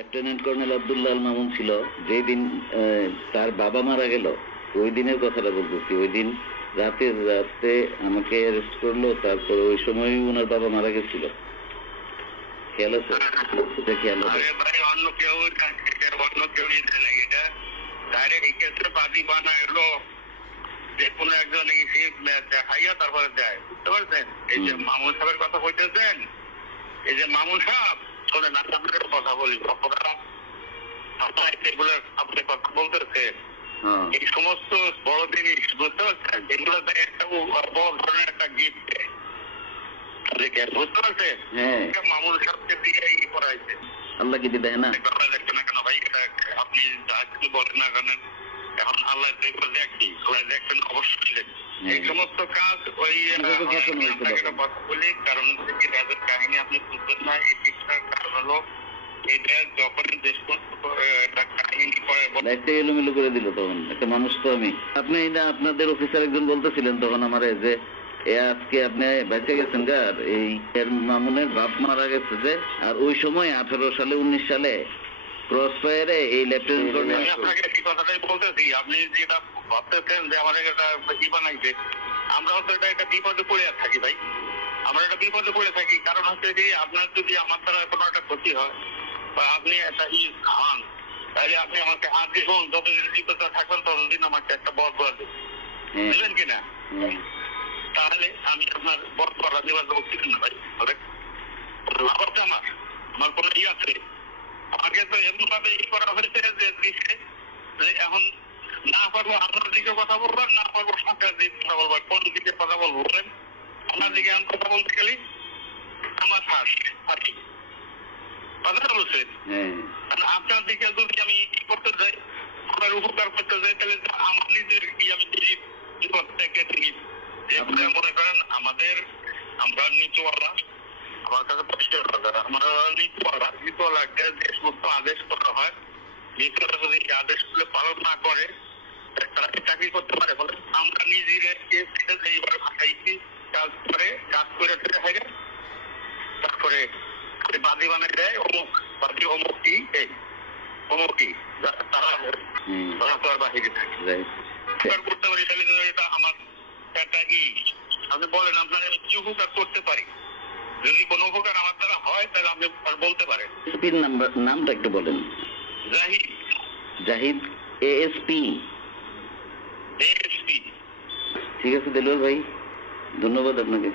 Lieutenant colonel Abdullah Al Mamun ছিল, যেই দিন তার বাবা মারা গেল ওই দিনের কথাটা বলতেছি। ওই দিন রাতে আমাকে অ্যারেস্ট করলো, তারপর ওই সময় ওনার বাবা মারা গেছিল। খেয়াল আছে? এটা খেয়াল আছে? অন্য কেউ ডাইরেক্ট এই ক্ষেত্রে বাদী বানাইলো যে কোনো একজন দেখাইয়া তারপরে দেয়, বুঝতে পারছেন? এই যে মামুন সাহেবের কথা বলতেছেন, এই যে মামুন সাহেব শোনেন, আপনাদের কথা বলি, আপনি কথা বলতেছেন এই সমস্ত বড় জিনিস, বুঝতে পারছেন? এগুলো একটা বড় ধরনের একটা গিফট, বুঝতে পারছেন? মামুন সাহেবকে দিয়ে ই করাইছে। আল্লাহ কি দেয় না? দেখছেন না কেন ভাই? আপনি যা কিছু বলেন না কেন, এখন আল্লাহ দেখছি, আল্লাহ দেখছেন অবশ্যই দেখছেন। এই সমস্ত কাজ ওই কথা বলি, কারণ হচ্ছে তাদের কাহিনী আপনি বুঝবেন না। এই শিক্ষার কারণ হলো এটা যখন দেশ কাহিনী করে এলোমেলো করে দিল। তখন একটা মানুষ তো আমি, আপনি না আপনাদের অফিসার একজন বলতেছিলেন তখন আমারে যে আজকে আপনি বেঁচে গেছেন গার, এই মামুনের বাপ মারা গেছে যে, আর ওই সময় 18 সালে 19 সালে ক্রস ফায়ারে এই লেফটেন্যান্ট কর্নেল। আপনাকে এই কথাটাই বলতেছি, আপনি যেটা ভাবতেছেন যে আমাদের একটা ই বানাইছে, আমরা হয়তো এটা বিপদে পড়ে থাকি ভাই, আমরা একটা বিপদে পড়ে থাকি। কারণ হচ্ছে যে আপনার যদি আমার দ্বারা কোনো একটা ক্ষতি হয় বা আপনি একটা খান, তাহলে আপনি আমাকে হাত দিবেন, যতদিন বিপদে থাকবেন ততদিন আমাকে একটা বর করে দেবেন, বুঝলেন কিনা? তাহলে আমি আপনার বর করা দেওয়ার ব্যবস্থা না ভাই। আমার কোনো ই আছে, আমাকে তো এমন ভাবে ই করা হয়েছে যে এখন না পারবো আপনার দিকে কথা বলবো, না পারবো সরকার দিকে কথা বলবো। কোন দিকে কথা বলবো বলেন? আমার দিকে আমি কথা বলতে গেলে আমার ফাঁসি কথা বলছেন। আপনার দিকে যদি আমি কি করতে যাই, আপনার উপকার করতে যাই, তাহলে আমার নিজের কি আমি বিপদ থেকে মনে করেন আমরা নিচুওয়ালা, আমার কাছে পরিষ্কার আমরা নিচুওয়ালাকে যে সমস্ত আদেশ করা হয়, নিচুওয়ালা যদি আদেশ গুলো পালন না করে তারা কি চাকরি করতে পারে? বলে আমরা নিজেদেরকে এইবার ভাষাইছি, কাজ করে ফেলে তারপরে বাদী বানায় দেয় অমুক বাদী, অমুকই অমুকই, তারা তো আর বাহিরে থাকে করতে পারি। তাহলে এটা আমার একটা আপনি বলেন আপনার কি উপকার করতে পারি? যদি কোনো উপকার আমার দ্বারা হয় তাহলে আপনি বলতে পারেন। নামটা একটু বলেন। জাহিদ এএসপি। ঠিক আছে দেলোয়ার ভাই, ধন্যবাদ আপনাকে।